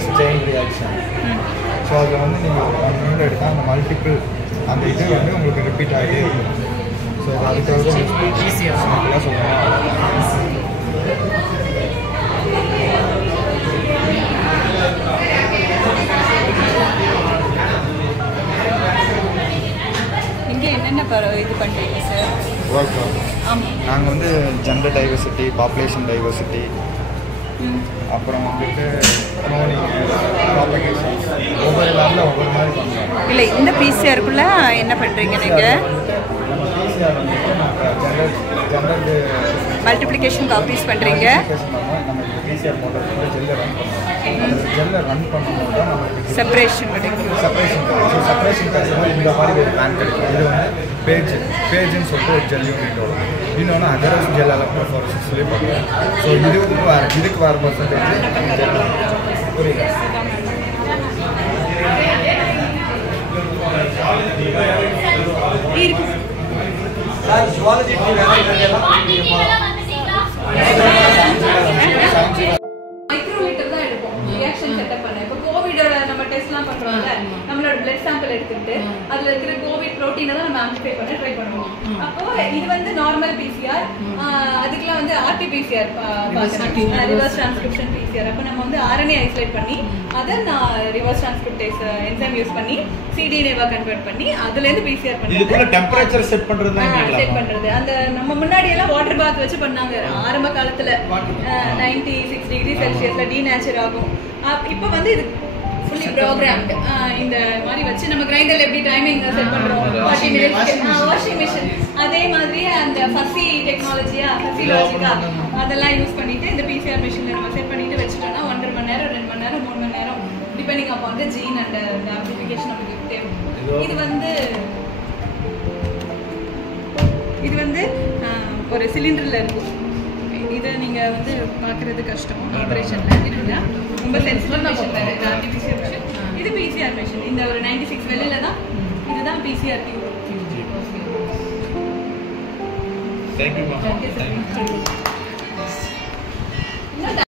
Plus chain reaction. So அதில் வந்து நீங்கள் 1 minute எடுத்தால் அந்த மல்டிபிள் அந்த இது வந்து உங்களுக்கு ரிப்பீட் ஆகிட்டே இருக்கும். ஸோ அதுக்காக சிம்பிளாக சொல்கிறேன். இங்கே என்னென்ன இது பண்ணுறீங்க சார்? ஒர்க் நாங்கள் வந்து ஜெண்டர் டைவர்சிட்டி, பாப்புலேஷன் டைவர்சிட்டி, அப்புறம் வந்துட்டு ஒவ்வொரு லேபில் ஒவ்வொரு மாதிரி பண்ணுறோம். இல்லை இந்த பிசிஆருக்குள்ளே என்ன பண்ணுறீங்க நீங்கள்? பிசிஆர் வந்துட்டு நாங்கள் ஜெண்டர் மல்டிப்ளிகேஷன் காப்பீஸ் பண்ணுறீங்க. நம்ம பிசிஆர் போடுறது ஜெல்லை ரன் பண்ணுவோம். ஜெல்லை ரன் பண்ணும்போது தான் நமக்கு செப்பரேஷன் கிடைக்கும். செப்பரேஷன் கிடைக்கும். இந்த மாதிரி ஒரு பிளான் கிடைக்கும். இது வந்து பேஜுன்னு சொல்லிட்டு ஒரு ஜெல் யூனிட் வரும். இன்னொன்று அகரஸ் ஜெல் எலக்ட்ரோஃபோரசிஸ் சொல்லி பண்ணுவோம். ஸோ இதுக்கு வேறு பர்சன்டேஜ் ஜெல் புரியுது. மைக்ரோமீட்டர் தான் எடுப்போம் ரியாக்ஷன் செட்டப் பண்ண. இப்போ கோவிட் நம்ம டெஸ்ட்லாம் பண்றோம்ல, நம்மளோட பிளட் சாம்பிள் எடுத்துட்டு அதுல இருக்கிற கோவிட் புரோட்டீனை தான் நம்ம ஆம்பிஃபை பண்ண ட்ரை பண்ணுவோம். அப்போ இது வந்து நார்மல் பிசிஆர், அதுக்கெல்லாம் வந்து ஆர்டிபிசிஆர் ரிவர்ஸ் டிரான்ஸ்கிரிப்ஷன் பிசிஆர். அப்போ நம்ம வந்து ஆர்என்ஏ ஐசோலேட் பண்ணி அதை நான் ரிவர்ஸ் டிரான்ஸ்கிரிப்டேஸ் என்சைம் யூஸ் பண்ணி சிடிஎன்ஏவா கன்வெர்ட் பண்ணி அதுல இருந்து பிசிஆர் பண்ணி இதுக்குள்ள டெம்பரேச்சர் செட் பண்றது அந்த நம்ம முன்னாடி எல்லாம் வாட்டர் பாத் வச்சு பண்ணாங்க ஆரம்ப காலத்துல. 96 டிகிரி செல்சியஸ்ல டீநேச்சர் ஆகும். இப்போ வந்து இது ஃபுல்லி ப்ரோக்ராம்டு. இந்த மாதிரி வச்சு நம்ம கிரைண்டர்ல எப்படி டைமிங் செட் பண்றோம், 40 மினிட்ஸ் வாஷிங் மிஷின் அதே மாதிரி அந்த ஃபஸி டெக்னாலஜியா ஃபஸி லாஜிக்கா அதெல்லாம் யூஸ் பண்ணிட்டு இந்த பிசிஆர் மிஷின்ல நம்ம செட் பண்ணிட்டு வச்சுட்டோம்னா 1.5 மணி நேரம் 2 மணி நேரம் 3 மணி நேரம் depending upon the gene and the amplification நமக்கு தேவை. இது வந்து ஒரு சிலிண்டர்ல இருக்கும். இதை நீங்க வந்து பாக்குறது கஷ்டம் ஆபரேஷன்ல. என்னன்னா ரொம்ப சென்சிட்டிவ் மிஷின் வேற. இது ஆர்டிஃபிஷியல் மிஷின், இது பிசிஆர் மிஷின். இந்த ஒரு 96 வெளியில தான் இதுதான் பிசிஆர் டியூப். Thank you.